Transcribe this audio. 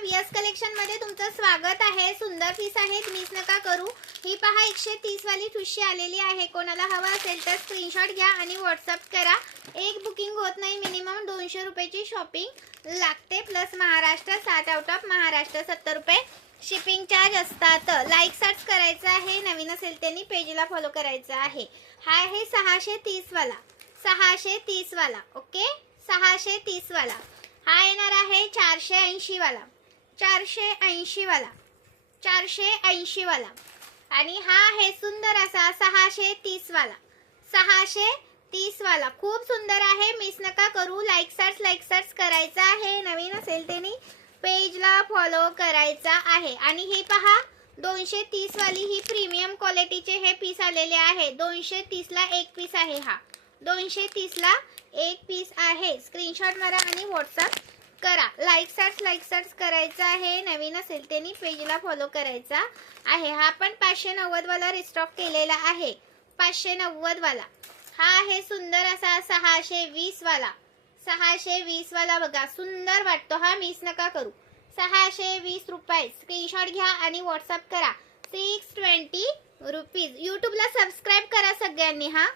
VS collection मध्ये तुमचं स्वागत आहे। सुंदर पीस आहेत, मिस नका करू। ही पहा 130 वाली ठुशी आलेली आहे। कोणाला हवा असेल तर स्क्रीनशॉट घ्या आणि व्हॉट्सअप करा। एक बुकिंग होत नाही, मिनिमम 200 रुपयाची शॉपिंग लागते plus Maharashtra 60 out of Maharashtra 70 रुपये शिपिंग चार्ज असतात। लाईक सर्च करायचं आहे, नवीन असेल त्यांनी पेजला फॉलो करायचं आहे। हा आहे 630 वाला, 630 वाला, ओके 630 वाला। हा येणार आहे 480 वाला, 480 वाला, 480 वाला। आणि हा आहे सुंदर असा 630 वाला, 630 वाला। खूप सुंदर आहे, मिस नका करू। लाईक सर्च करायचा आहे, नवीन असेल त्यांनी पेजला फॉलो करायचा आहे। आणि हे पहा 230 वाली ही प्रीमियम क्वालिटीचे हे पीस आलेले आहे। 230 ला एक पीस आहे, हा 230 ला एक पीस आहे। स्क्रीनशॉट मारा आणि व्हॉट्सअप करा। लाईक सर्च करायचा आहे, नवीन असेल त्यांनी पेजला फॉलो करायचा आहे। हा पण 590 वाला रिस्टॉक केलेला आहे, 590 वाला। हा आहे सुंदर असा 620 वाला, 620 वाला। बघा सुंदर वाटतो हा, मिस नका करू। 620 रुपये। स्क्रीनशॉट घ्या आणि व्हॉट्सअप करा। 620 रुपीज। यूट्यूबला सबस्क्राईब करा सगळ्यांनी हा।